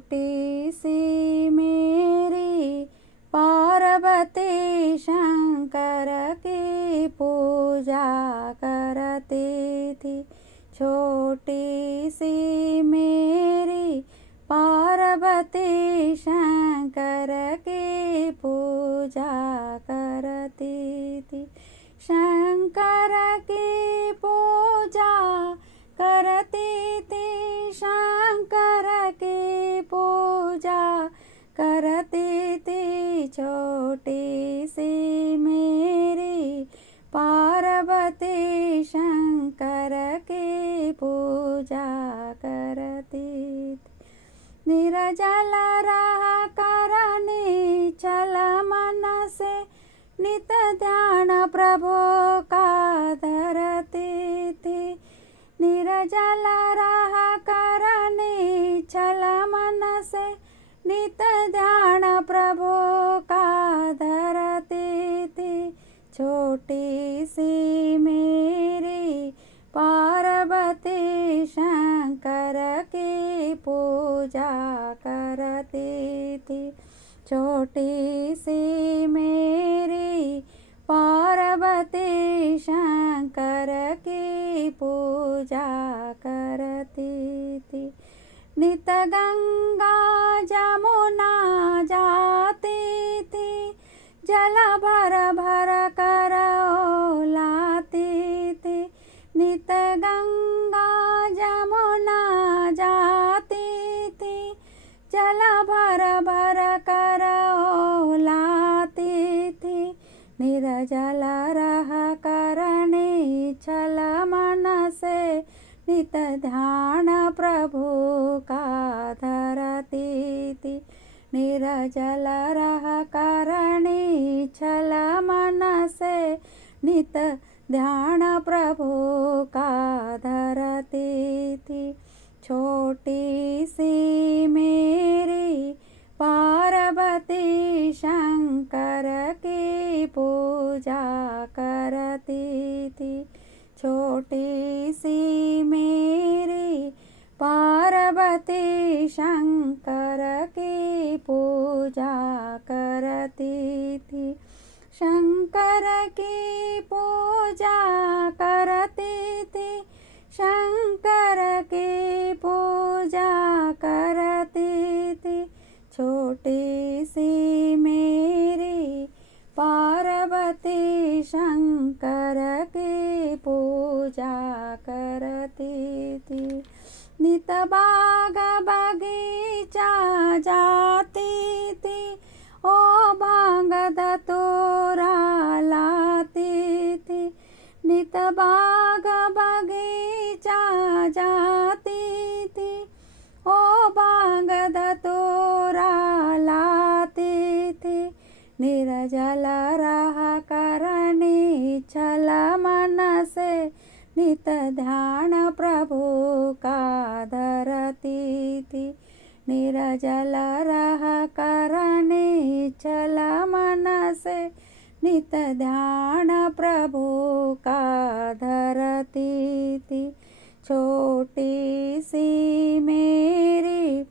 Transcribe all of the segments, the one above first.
छोटी सी मेरी पार्वती शंकर की पूजा करती थी। छोटी सी मेरी पार्वती शंकर की पूजा करती थी। शंकर की पूजा करती थी, शंकर की पूजा करती थी। छोटी सी मेरी पार्वती शंकर की पूजा करती थी। निर्जल रहा करनी चल मन से, नित ध्यान प्रभु का धरती थी। निर्जल रहा करनी चल मन से, नित ध्यान प्रभु का धरती थी। छोटी सी मेरी पार्वती शंकर की पूजा करती थी। छोटी सी मेरी पार्वती शंकर की पूजा करती थी। नित गंगा जमुना जाती थी, जल भर भर कर लाती थी। नित गंगा जमुना जाती थी, जल भर भर कर लाती थी। निर्जल रह करनी छल मन से, नित ध्यान प्रभु का धरती थी। निर्जल रह करनी छल मन से, नित ध्यान प्रभु का धरती थी। छोटी सी मेरी पार्वती शंकर की पूजा करती थी। छोटी सी मेरी पार्वती शंकर की पूजा करती थी। शंकर की पूजा करती थी, शंकर की पूजा करती थी। छोटी सी मेरी पार्वती शंकर की पूजा करती थी। नित बाग बगीचा जाती थी, ओ भांग धतूरा लाती थी। नित बाग बगीचा जाती थी, ओ भांग धतूरा लाती थी। निर्जल रहा करनी छल मन से, नित ध्यान प्रभु का धरती थी। निर्जल रहा करनी छल मन से, नित ध्यान प्रभु का धरती थी। छोटी सी मेरी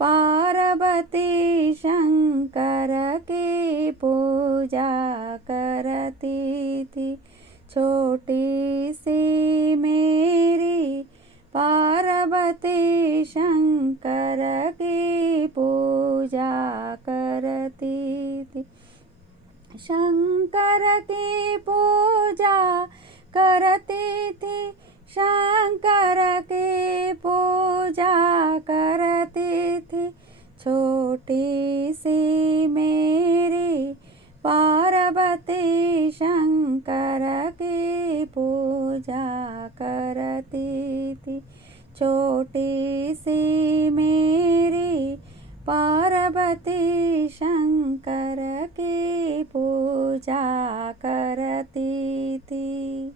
पार्वती शंकर की पूजा करती थी। छोटी सी मेरी पार्वती शंकर की पूजा करती थी। शंकर की पूजा करती थी, शंकर की पूजा करती थी। छोटी सी मेरी पार्वती शंकर की पूजा करती थी। छोटी सी मेरी पार्वती शंकर की पूजा करती थी।